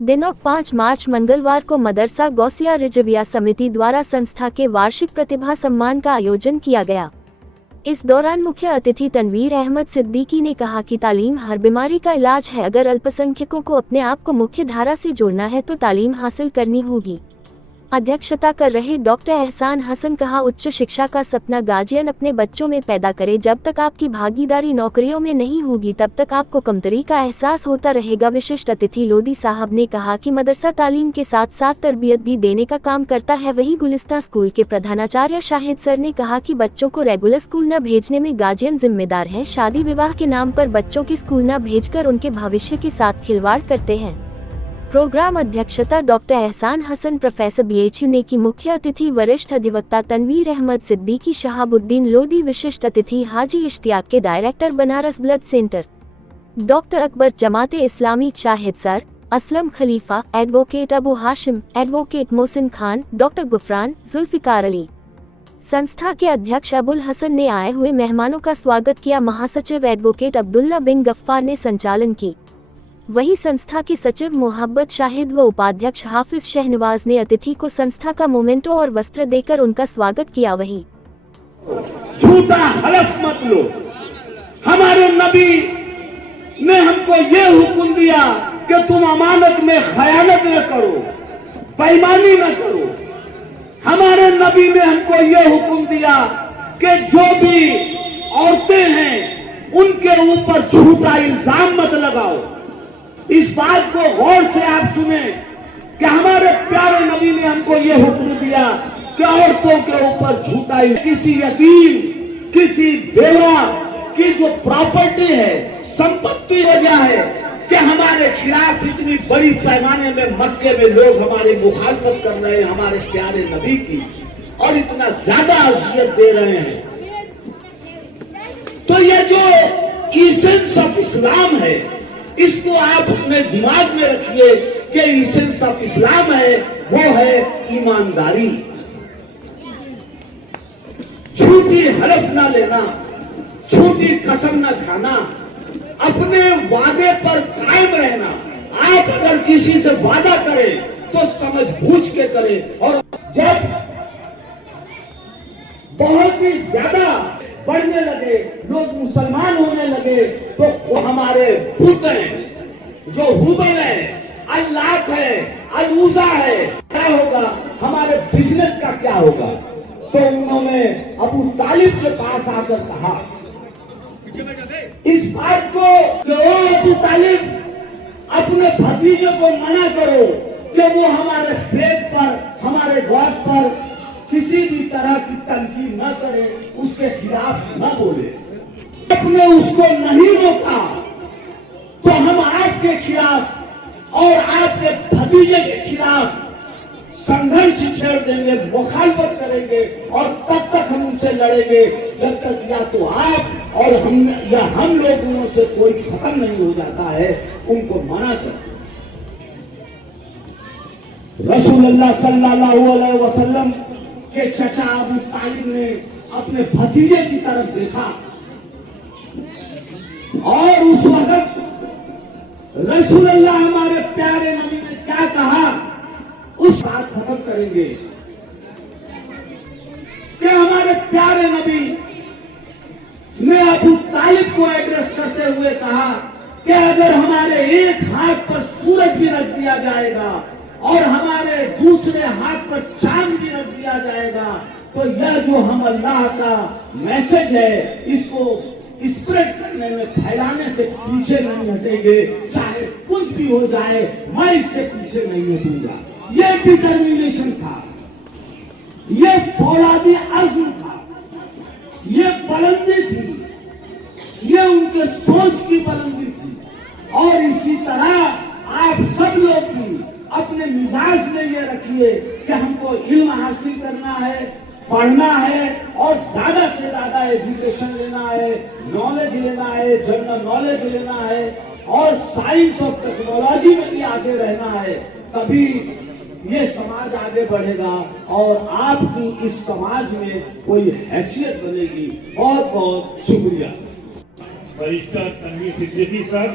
दिनांक 5 मार्च मंगलवार को मदरसा गौसिया रिजविया समिति द्वारा संस्था के वार्षिक प्रतिभा सम्मान का आयोजन किया गया। इस दौरान मुख्य अतिथि तनवीर अहमद सिद्दीकी ने कहा कि तालीम हर बीमारी का इलाज है। अगर अल्पसंख्यकों को अपने आप को मुख्य धारा से जोड़ना है तो तालीम हासिल करनी होगी। अध्यक्षता कर रहे डॉक्टर एहसान हसन कहा, उच्च शिक्षा का सपना गार्जियन अपने बच्चों में पैदा करे। जब तक आपकी भागीदारी नौकरियों में नहीं होगी तब तक आपको कमतरी का एहसास होता रहेगा। विशिष्ट अतिथि लोधी साहब ने कहा कि मदरसा तालीम के साथ साथ तरबियत भी देने का काम करता है। वहीं गुलिस्तान स्कूल के प्रधानाचार्य शाहिद सर ने कहा कि बच्चों को रेगुलर स्कूल न भेजने में गार्जियन जिम्मेदार है। शादी विवाह के नाम पर बच्चों के स्कूल न भेजकर उनके भविष्य के साथ खिलवाड़ करते हैं। प्रोग्राम अध्यक्षता डॉक्टर एहसान हसन, प्रोफेसर BHU ने की। मुख्य अतिथि वरिष्ठ अधिवक्ता तनवीर अहमद सिद्दीकी, शहाबुद्दीन लोधी। विशिष्ट अतिथि हाजी इश्तियाक के director Banaras blood centre doctor Akbar, Jamaat-e Islami Shahid sir, Aslam Khalifa, advocate Abu Hashim, advocate Mohsin Khan, doctor Gufran, Zulfikar Ali. संस्था के अध्यक्ष अबुल हसन ने आए हुए मेहमानों का स्वागत किया। महासचिव एडवोकेट अब्दुल्ला बिन गफ्फार ने संचालन की। वहीं संस्था के सचिव मोहब्बत शाहिद व उपाध्यक्ष हाफिज शहनवाज ने अतिथि को संस्था का मोमेंटो और वस्त्र देकर उनका स्वागत किया। वहीं झूठा हलफ मत लो। हमारे नबी ने हमको ये हुक्म दिया कि तुम अमानत में खयानत न करो, बेईमानी न करो। हमारे नबी ने हमको ये हुक्म दिया कि जो भी औरतें हैं उनके ऊपर झूठा इल्जाम मत लगाओ। इस बात को गौर से आप सुने कि हमारे प्यारे नबी ने हमको ये हुक्म दिया कि औरतों के ऊपर झूठा, किसी यतीम, किसी बेवा की जो प्रॉपर्टी है, संपत्ति वजह है कि हमारे खिलाफ इतनी बड़ी पैमाने में मक्के में लोग हमारी मुखालफत कर रहे हैं हमारे प्यारे नबी की, और इतना ज्यादा अजियत दे रहे हैं। तो ये जो इसेंस ऑफ इस्लाम है, इसको आप अपने दिमाग में रखिए कि इसेंस ऑफ इस्लाम है वो है ईमानदारी। झूठी हलफ ना लेना, झूठी कसम ना खाना, अपने वादे पर कायम रहना। आप अगर किसी से वादा करें तो समझ बूझ के करें, और जब बहुत ही ज्यादा बढ़ने लगे, लोग मुसलमान होने लगे, तो वो हमारे बुत हैं, जो हुबल है, अल्लाह है, अल-उज़ा है, क्या होगा? हमारे बिजनेस का क्या होगा? तो उन्होंने अबू तालिब के पास आकर कहा इस बात को कि ओ अबू तालिब, अपने भतीजे को मना करो कि वो हमारे फेथ पर, हमारे गॉड पर किसी भी तरह की तनकीद न करे, उसके खिलाफ न बोले। आपने उसको नहीं रोका तो हम आपके खिलाफ और आपके भतीजे के खिलाफ संघर्ष छेड़ देंगे, मुखालफत करेंगे, और तब तक हम उनसे लड़ेंगे जब तक या तो आप और हम या हम लोगों से कोई खत्म नहीं हो जाता है। उनको मना कर। रसूलुल्लाह सल्लल्लाहु अलैहि वसल्लम के चचा अबू तालिब ने अपने भतीजे की तरफ देखा, और उस वक्त रसूलुल्लाह हमारे प्यारे नबी ने क्या कहा, उस बात खत्म करेंगे कि हमारे प्यारे नबी ने अबू तालिब को एड्रेस करते हुए कहा कि अगर हमारे एक हाथ पर सूरज भी रख दिया जाएगा और हमारे दूसरे हाथ पर चांद भी रख दिया जाएगा, तो यह जो हम अल्लाह का मैसेज है, इसको स्प्रेड करने में, फैलाने से पीछे नहीं हटेंगे। चाहे कुछ भी हो जाए, मैं इससे पीछे नहीं हटूंगा। ये डिटर्मिनेशन था, ये फौलादी अज़्म था, ये बुलंदी थी, ये उनके सोच की बुलंदी थी। और इसी तरह आप सब लोग भी अपने मिजाज में ये रखिए कि हमको इल्म हासिल करना है, पढ़ना है, और ज्यादा से ज्यादा एजुकेशन लेना है, नॉलेज लेना है, जनरल नॉलेज लेना है, और साइंस और टेक्नोलॉजी में भी आगे रहना है। तभी ये समाज आगे बढ़ेगा और आपकी इस समाज में कोई हैसियत बनेगी। बहुत बहुत शुक्रिया। वरिष्ठ तनवीर सिद्दीकी सर,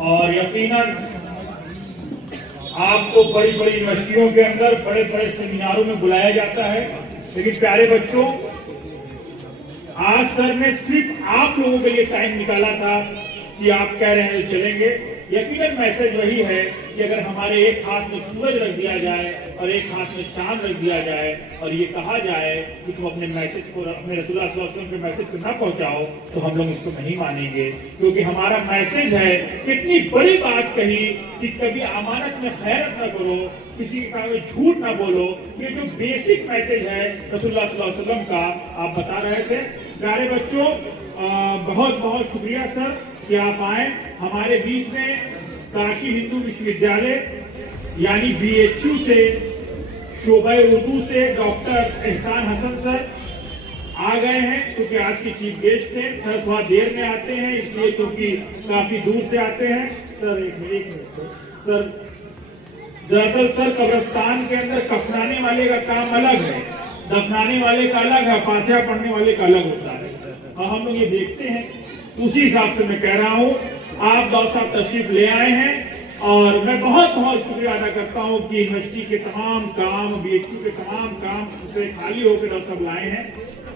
और यकीनन आपको बड़ी बड़ी यूनिवर्सिटियों के अंदर बड़े बड़े सेमिनारों में बुलाया जाता है, लेकिन प्यारे बच्चों, आज सर ने सिर्फ आप लोगों के लिए टाइम निकाला था कि आप कह रहे हैं चलेंगे। यकीनन मैसेज वही है कि अगर हमारे एक हाथ में सूरज रख दिया जाए और एक हाथ में चांद रख दिया जाए और ये कहा जाए कि तुम अपने मैसेज को, अपने रसूलुल्लाह सल्लल्लाहु अलैहि वसल्लम के मैसेज को ना पहुंचाओ, तो हम लोग इसको नहीं मानेंगे, क्योंकि हमारा मैसेज है। कितनी बड़ी बात कही कि कभी अमानत में खयानत न करो, किसी के काम में झूठ ना बोलो। ये जो बेसिक मैसेज है रसूलुल्लाह सल्लल्लाहु अलैहि वसल्लम का, आप बता रहे थे। प्यारे बच्चों, बहुत बहुत शुक्रिया सर कि आप आए। हमारे बीच में काशी हिंदू विश्वविद्यालय यानी BHU से शोभा उर्दू से डॉक्टर एहसान हसन सर आ गए हैं, क्योंकि आज के चीफ गेस्ट थे। सर थोड़ा देर में आते हैं इसलिए, क्योंकि काफी दूर से आते हैं। सर एक मिनट सर, दरअसल सर कब्रिस्तान के अंदर कफनाने वाले का काम अलग है, दफनाने वाले का अलग है, फातिहा पढ़ने वाले का अलग होता है, और हम लोग ये देखते हैं। उसी हिसाब से मैं कह रहा हूं, आप डॉक्टर साहब तशरीफ ले आए हैं और मैं बहुत बहुत शुक्रिया अदा करता हूं कि यूनिवर्सिटी के तमाम काम, BHU के तमाम काम दूसरे खाली होकर डॉक्टर साहब लाए हैं।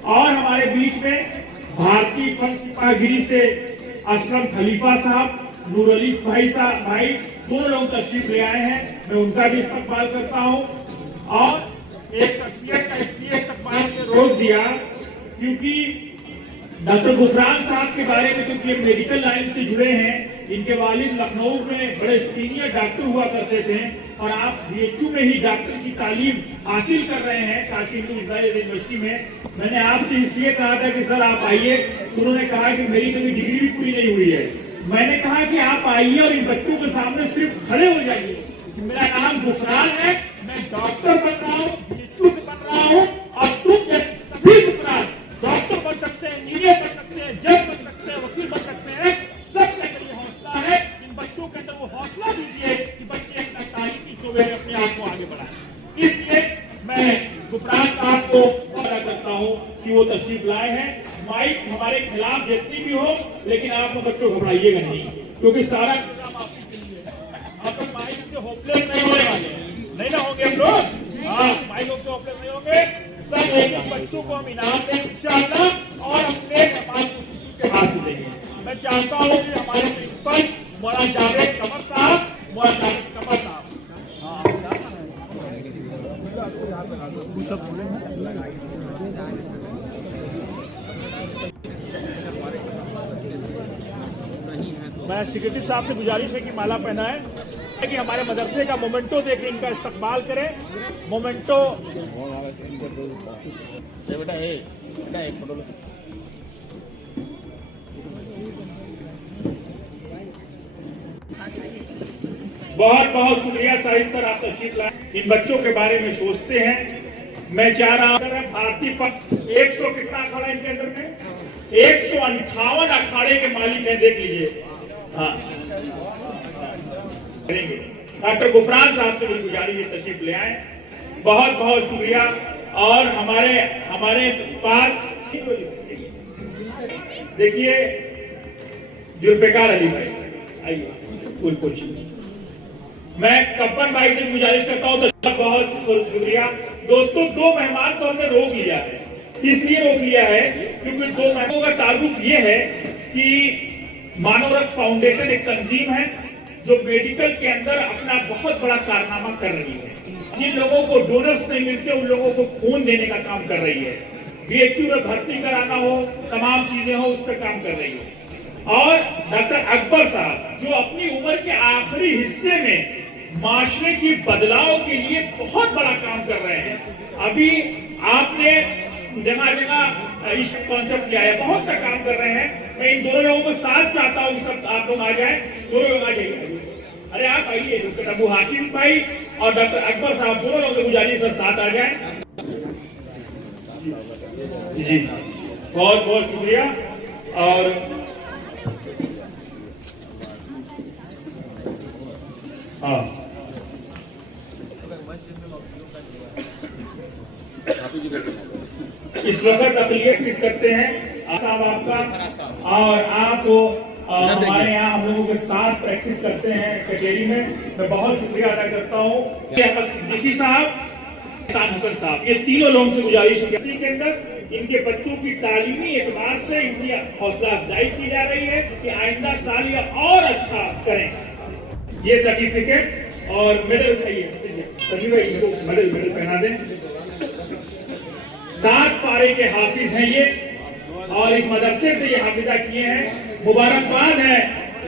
और हमारे बीच में भारतीय फन सिपाहीगिरी से असलम खलीफा साहब, नूर अली भाई दोनों लोग तशरीफ ले आए हैं, मैं उनका भी इस्तकबाल करता हूं। और एक शख्सियत का इसलिए इस्तकबाल में रोक दिया क्योंकि डॉक्टर गुफरान साहब के बारे में, क्योंकि मेडिकल लाइन से जुड़े हैं, इनके वालिद लखनऊ में बड़े सीनियर डॉक्टर हुआ करते थे, और आप BHU में ही डॉक्टर की तालीम हासिल कर रहे हैं काशी हिंदू यूनिवर्सिटी में। मैंने आपसे इसलिए कहा था कि सर आप आइए, उन्होंने कहा कि मेरी कभी डिग्री भी पूरी नहीं हुई है। मैंने कहा कि आप आइए और इन बच्चों के सामने सिर्फ खड़े हो जाइए, मेरा नाम गुफरान है, मैं डॉक्टर बन रहा हूँ, BHU से बन रहा हूँ, और तुम सभी गुफरान डॉक्टर बन सकते हैं, इंजीनियर बन सकते हैं, जज बन सकते हैं, वकील बन सकते हैं। सब के अंदर ये हौसला है, इन बच्चों के अंदर वो हौसला दीजिए कि बच्चे अपना तारीखी शोबे में अपने आप को आगे बढ़ाएं। इसलिए मैं गुफरान साहब को वादा करता हूँ कि वो तशरीफ लाए हैं। माइक हमारे खिलाफ जितनी भी हो, लेकिन आप लोग बच्चों घबराइएगा नहीं, क्योंकि सारा प्रोग्राम आपके लिए है। आप लोग माइक से होपलेस नहीं होने वाले, नहीं ना होंगे हम लोग? हाँ, माइक से होपलेस नहीं होंगे। सब एक बच्चों को हम इनाम देंगे इंशाअल्लाह, और अपने के हाथ देंगे। मैं चाहता हूँ कि हमारे प्रिंसिपल मौलाना जावेद कमर साहब, मैं सेक्रेटरी साहब से गुजारिश है कि माला पहनाएं, कि हमारे मदरसे का मोमेंटो देकर इनका इस्तकबाल करें। मोमेंटो बेटा एक फोटो। बहुत बहुत शुक्रिया साहिद सर, आप तशरीफ लाए, इन बच्चों के बारे में सोचते हैं। मैं चाह रहा हूं भारतीय 100 कितना अखाड़ा इनके अंदर में, 158 अखाड़े के मालिक हैं, देख लीजिए। हाँ करेंगे। डॉक्टर गुफरान साहब से भी गुजारिश तशरीफ ले आए, बहुत बहुत शुक्रिया। और हमारे पास देखिए जुल्फिकार अली भाई आइए, कुछ मैं कप्पन भाई से गुजारिश करता हूं, तो बहुत शुक्रिया। दोस्तों, 2 मेहमान को हमने रोक लिया है, इसलिए रोक लिया है क्योंकि 2 मेहमानों का तारुफ ये है कि मानवरत्न फाउंडेशन एक तंजीम है जो मेडिकल के अंदर अपना बहुत बड़ा कारनामा कर रही है। जिन लोगों को डोनर्स नहीं मिलते उन लोगों को खून देने का काम कर रही है। BHU में भर्ती कराना हो, तमाम चीजें हो, उस पर काम कर रही है। और डॉक्टर अकबर साहब जो अपनी उम्र के आखिरी हिस्से में माशरे की बदलाव के लिए बहुत बड़ा काम कर रहे हैं। अभी आपने जगह जगह इस कॉन्सेप्ट लिया है, बहुत सा काम कर रहे हैं। मैं इन दोनों लोगों को साथ चाहता हूँ, सब आप लोग आ जाए, दोनों लोग आ जाइए। अरे आप आइए, डॉक्टर अबू हाशिम भाई और डॉक्टर अकबर साहब दोनों लोगों को गुजारिश सर साथ आ जाए। जी बहुत बहुत शुक्रिया। और हाँ इस वक्त अप्लीकेट किस करते हैं साहब आपका, और आप हमारे यहाँ हम लोगों के साथ प्रैक्टिस करते हैं कचहरी में। मैं बहुत शुक्रिया अदा करता हूँ सिद्दीकी साहब, हसन साहब, ये तीनों लोगों से गुजारिश है के अंदर इनके बच्चों की तालीमी एतबार से इनकी हौसला अफजाई की जा रही है कि आइंदा साल ये और अच्छा करें। ये सर्टिफिकेट और मेडल उठाइए, सभी भाई इनको मेडल पहना दें। 7 पारे के हाफिज हैं ये और इस मदरसे से ये हाफिजा किए हैं। मुबारकबाद है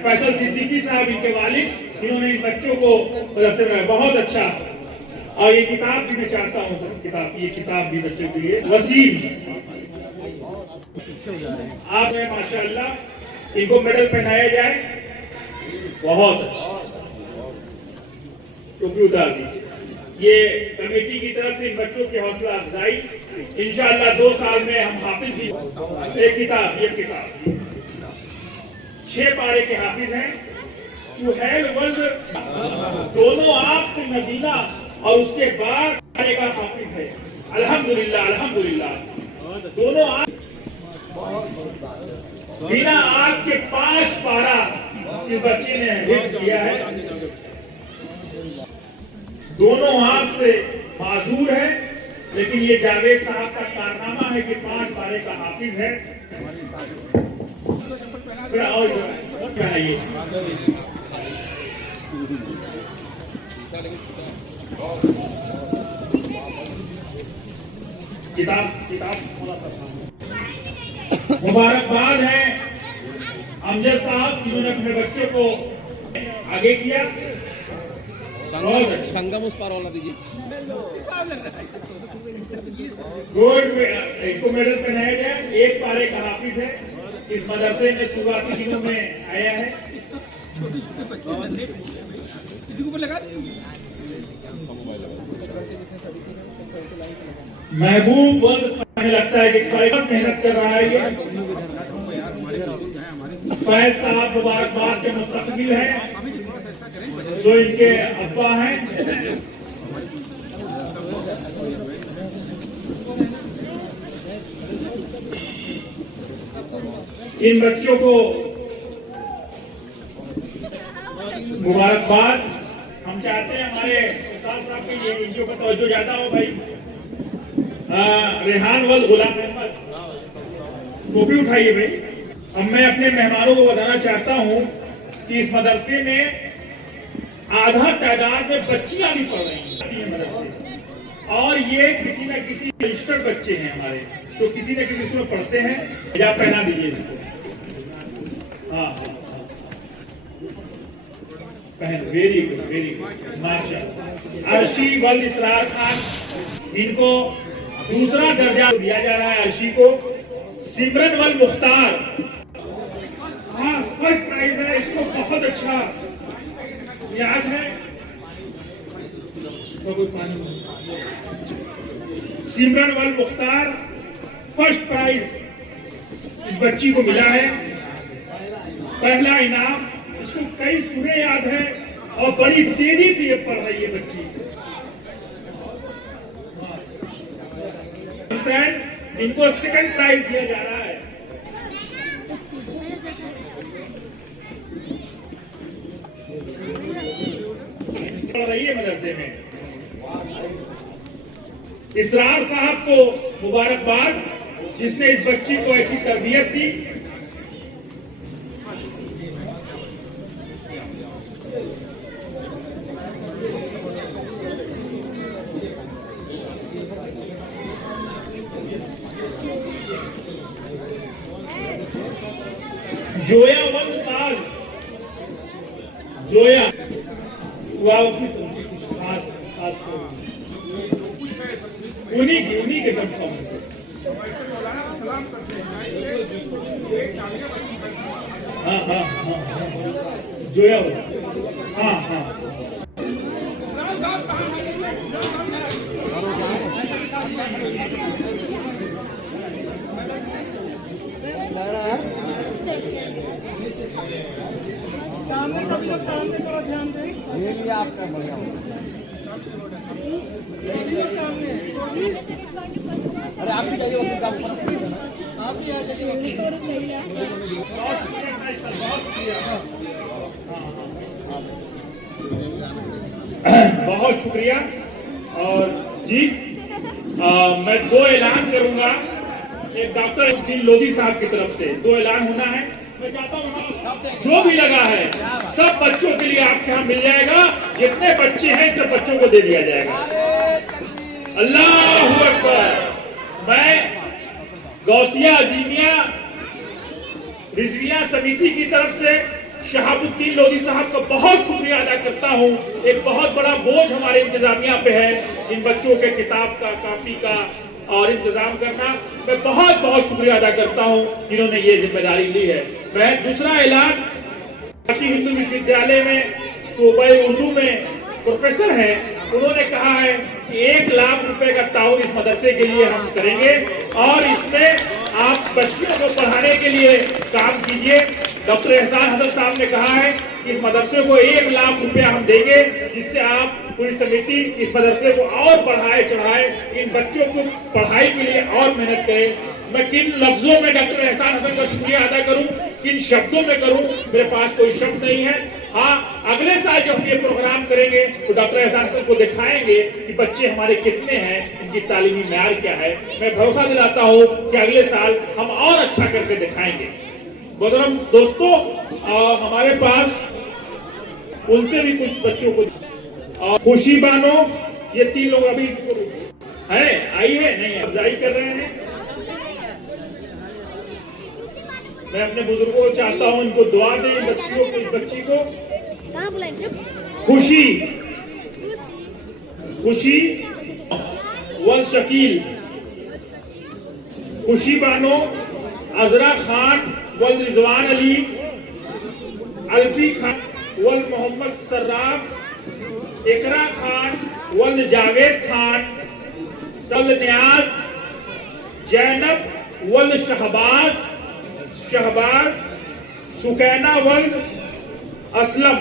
फैसल सिद्दीकी साहब, इनके वालिद, जिन्होंने इन बच्चों को मदरसे में बहुत अच्छा। और ये किताब भी मैं चाहता हूँ ये किताब भी बच्चों के लिए। वसीम आप है माशाअल्लाह, इनको मेडल पहनाया जाए, बहुत अच्छा, टोपी उतार दीजिए। ये कमेटी की तरफ से इन बच्चों की हौसला अफजाई, इंशाअल्लाह 2 साल में हम हाफिज भी। एक किताब 6 पारे के हाफिज हैं। सुहेल वल्द दोनों आप से नबीना और उसके बाद पारे का हाफिज है। अल्हम्दुलिल्लाह दोनों आप बिना आग के 5 पारा इस बच्चे ने हिफ्ज किया है। दोनों आग से माजूर है, लेकिन ये जावेद साहब का कारनामा है कि 5 पारे का हाफिज है। किताब मुबारकबाद है अमजद साहब, जिन्होंने अपने बच्चे को आगे किया। संगम उस पार वाला दीजिए। गोल्ड इसको मेडल पहनाया गया। 1 पारे का हाफिज है, इस मदरसे में शुरुआती दिनों में आया है। महबूब वल्द लगता है कि मेहनत कर रहा है ये। फैज साहब मुबारकबाद के मुस्तकबिल हैं, जो इनके अब्बा हैं। इन बच्चों को मुबारकबाद। हम चाहते हैं हमारे उस्ताद साहब के ये इनके ऊपर तवज्जो ज्यादा हो भाई। रेहान वल्द गुलाम अहमद, वो भी उठाइए भाई। अब मैं अपने मेहमानों को बताना चाहता हूं कि इस मदरसे में आधा तादाद में बच्चियां भी पढ़ रही हैं मदरसे, और ये किसी न किसी रजिस्टर्ड बच्चे हैं हमारे, तो किसी न किसी स्कूल में पढ़ते हैं। या पहना दीजिए इसको। हाँ पहन, वेरी गुड माशाअल्लाह। अर्शी वल्द इसरार खान, इनको दूसरा दर्जा दिया जा रहा है अर्शी को। सिमरन वल्द मुख्तार, हाँ फर्स्ट प्राइज है इसको, बहुत अच्छा याद है। सिमरन वल्द मुख्तार फर्स्ट प्राइज इस बच्ची को मिला है, पहला इनाम। इसको कई सूरे याद है और बड़ी तेजी से ये पढ़ रही है बच्ची। इनको सेकंड प्राइज दिया जा रहा है। पढ़ रही है मदरसे में। इसरार साहब को मुबारकबाद, जिसने इस बच्ची को ऐसी तरबियत दी। जोया वल्द ताज, जोया उन्हीं के कंफर्म। हाँ जोया हाँ सामने सब लोग सामने थोड़ा ध्यान दें। ये भी आपका बढ़िया होगा। बहुत शुक्रिया। और जी मैं 2 ऐलान करूंगा, एक डॉक्टर उद्दीन लोधी साहब की तरफ से 2 ऐलान होना है। मैं चाहता हूँ जो भी लगा है सब बच्चों के लिए आपके यहाँ मिल जाएगा, जितने बच्चे हैं सब बच्चों को दे दिया जाएगा। अल्लाह अकबर। मैं गौसिया अजीमिया रिजविया समिति की तरफ से शहाबुद्दीन लोधी साहब का बहुत शुक्रिया अदा करता हूं। एक बहुत बड़ा बोझ हमारे इंतजामिया पे है इन बच्चों के किताब का, कापी का और इंतजाम करना। मैं बहुत बहुत शुक्रिया अदा करता हूं जिन्होंने ये जिम्मेदारी ली है। मैं दूसरा ऐलान, काशी हिंदू विश्वविद्यालय में सूबाई उर्दू में प्रोफेसर हैं, उन्होंने कहा है कि 1 लाख रुपए का ताउन इस मदरसे के लिए हम करेंगे और इसमें आप बच्चियों को पढ़ाने के लिए काम कीजिए। डॉक्टर एहसान हसन साहब ने कहा है कि इस मदरसे को 1 लाख रुपया हम देंगे, जिससे आप पूरी समिति इस मदरसे को और बढ़ाए चढ़ाए, इन बच्चों को पढ़ाई के लिए और मेहनत करें। मैं किन लफ्जों में डॉक्टर एहसान हसन का शुक्रिया अदा करूं, किन शब्दों में करूं, मेरे पास कोई शब्द नहीं है। हाँ, अगले साल जब हम ये प्रोग्राम करेंगे तो डॉक्टर एहसान हसन को दिखाएंगे कि बच्चे हमारे कितने हैं, इनकी तालीमी म्यार क्या है। मैं भरोसा दिलाता हूँ कि अगले साल हम और अच्छा करके दिखाएंगे। मोहतरम दोस्तों, हमारे पास उनसे भी कुछ बच्चों को खुशी बानो, ये 3 लोग अभी है, आई है नहीं, अफजाई कर रहे हैं। मैं अपने बुजुर्गों को चाहता हूं इनको दुआ दें, बच्चियों को, इस बच्ची को खुशी खुशी वल शकील, खुशी बानो, अजरा खान वल रिजवान अली, अल्फी खान वल मोहम्मद सर्राफ, इकरा खान वल जावेद खान, सल न्याज, जैनब वल शहबाज, सुकैना वल असलम।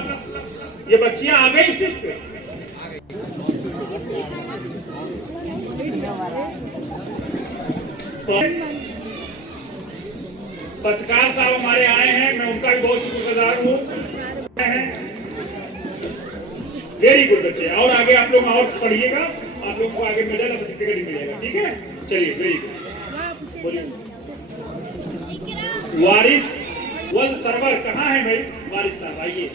ये बच्चियां आ गई स्टेज पे। पत्रकार साहब हमारे आए हैं, मैं उनका भी बहुत शुक्रगुजार हूँ। वेरी गुड बच्चे, और आगे आप लोग और पढ़िएगा, आप लोगों को आगे मिलेगा, सर्टिफिकेट ही मिलेगा। ठीक है, चलिए वेरी गुड। बोलिए। वारिस वल सरवर कहाँ है भाई? वारिस साहब आइए,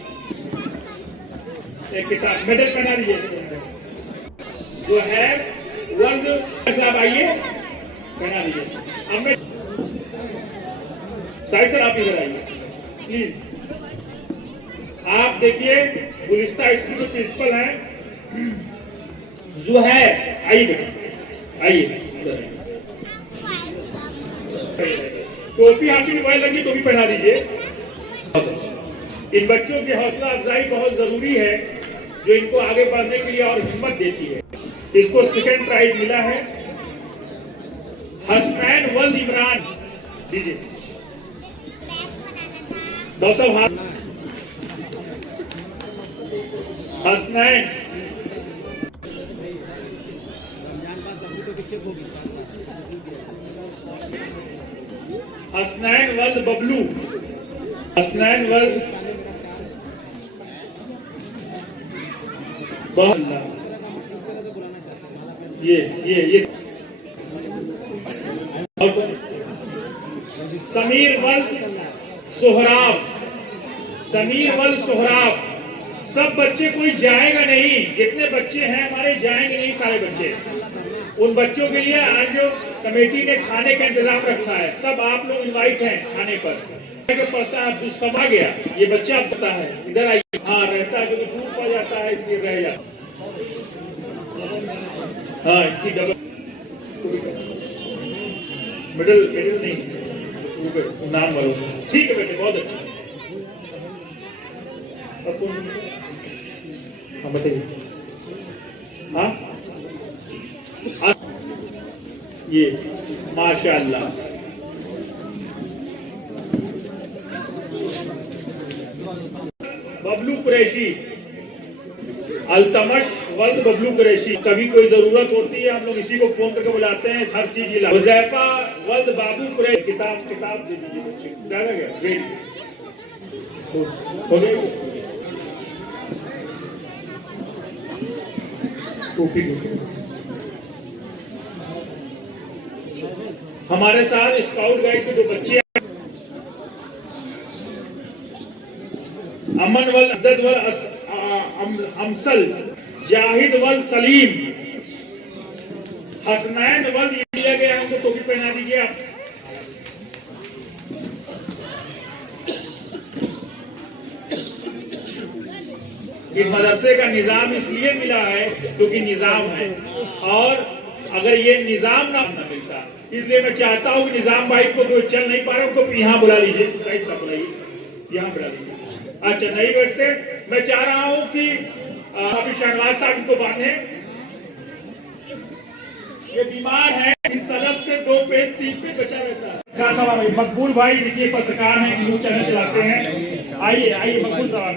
एक किताब मेडल पहना दीजिए। जो है वल साहब आइए, पहना दीजिए। अब मैं साहिब सर आप इधर आइए प्लीज। आप देखिए गुलिस्ता स्कूल के प्रिंसिपल हैं जुहैर, आइए बेटा आइए। टोपी आपकी मोबाइल लगी, टोपी पहना दीजिए। इन बच्चों की हौसला अफजाई बहुत जरूरी है, जो इनको आगे बढ़ने के लिए और हिम्मत देती है। इसको 2nd प्राइज मिला है। हसनैन वल्द इमरान दीजिए, दौसब हाथ। हसनैन हसनैन वल्द बबलू, हसनैन वल्द ये समीर वल्द सोहराब, समीर वल्द सोहराब। सब बच्चे कोई जाएगा नहीं, जितने बच्चे हैं हमारे जाएंगे नहीं सारे बच्चे। उन बच्चों के लिए आज कमेटी ने खाने का इंतजाम रखा है, सब आप लोग इनवाइट हैं खाने पर। पढ़ता है अब्दुल समा गया, ये बच्चा पता है, इधर आइए। हाँ रहता है, क्योंकि दूर पड़ जाता है इसलिए रह जाता। हाँ इसकी डबल मिडिल नहीं, नाम वालों। ठीक है बेटे, बहुत अच्छा। हाँ बताइए। हाँ ये माशाअल्लाह, बबलू कुरैशी, अल्तमश वल्द बबलू कुरैशी, कभी कोई जरूरत होती है हम लोग इसी को फोन करके बुलाते हैं, हर चीज ला। हुज़ैफा वल्द बाबू कुरैशी, किताब दे दीजिए बच्चे, ज्यादा गया वेट हो गई टोपी। हमारे साथ स्काउट गाइड के 2 बच्चे, अमन वल अजद वल अमसल, जाहिद वल सलीम, हसनैन वल लिया गया, हमको टोपी पहना दीजिए आप। इस मदरसे का निजाम इसलिए मिला है क्योंकि निजाम है, और अगर ये निजाम ना मिलता, इसलिए मैं चाहता हूँ कि निजाम भाई को जो चल नहीं पा रहे उनको यहाँ बुला लीजिए, कैसा बुलाइए, यहाँ बुला लीजिए। अच्छा नहीं बैठते, मैं चाह रहा हूँ कि अभी शहनवाज साहब को बांधे, ये बीमार है, इस सलब से 2 पेज 3 पेज बचा रहता है। मकबूल भाई देखिए पत्रकार हैं, न्यूज चैनल चलाते हैं, आइए आइए मकबूल साहब।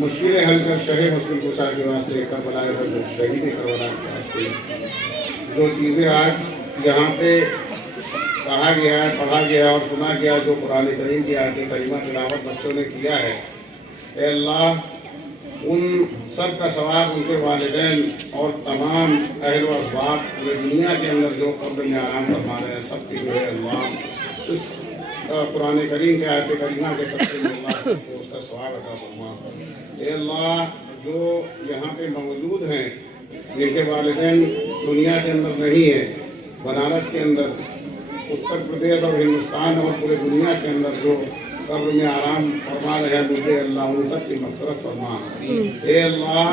मुश्किलें हल कर शहे मुश्किल कुशा के वास्ते, करबला शहीद करबला के वास्ते। जो चीज़ें आज यहाँ पे कहा गया है, पढ़ा गया और सुना गया, जो कुरान करीम की आयत करीमा तिलावत बच्चों ने किया है, ए अल्लाह उन सब का सवाब उनके वालिदैन और तमाम अहल व असबाब पूरे दुनिया के अंदर जो कब्र में आराम फरमा रहे हैं, सब की जो है अल्लाह इस कुरान करीम के आयत करीमा के सबसे अल्लाह सबको उसका सवाब अता फरमा। ए अल्लाह जो यहाँ पे मौजूद हैं, जिनके वालिदैन दुनिया के अंदर नहीं है, बनारस के अंदर, उत्तर प्रदेश और हिंदुस्तान और पूरे दुनिया के अंदर जो कब्र में आराम फरमा रहे हैं, मुझे अल्लाह उन सब की मग़फ़िरत फरमा। ए अल्लाह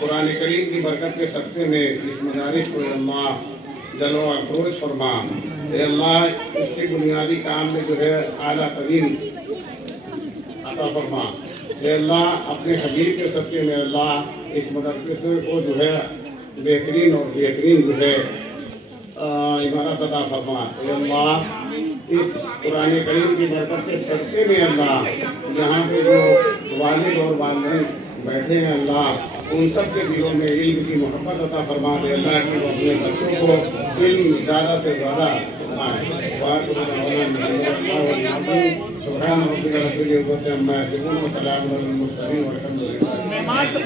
कुरान करीम की बरकत के सदक़े में इस मदारिस को अल्लाह जलो अफरोज फरमा। ए अल्लाह इसके बुनियादी काम में जो है आला तरीन अता फरमा। ए अल्लाह अपने हबीब के सदक़े में अल्लाह इस मदरसे को जो है बेहतरीन और बेहतरीन जो है इमारत अता फरमा। अल्लाह इस कुरान करीम की बरकत के सदक़े में अल्लाह यहाँ पे जो वालिद और वालिदैन बैठे हैं, अल्लाह उन सब के दिलों में इल्म की मोहब्बत अता फरमा दे। अल्लाह की अपने बच्चों को इल्म ज़्यादा से ज़्यादा फरमाए।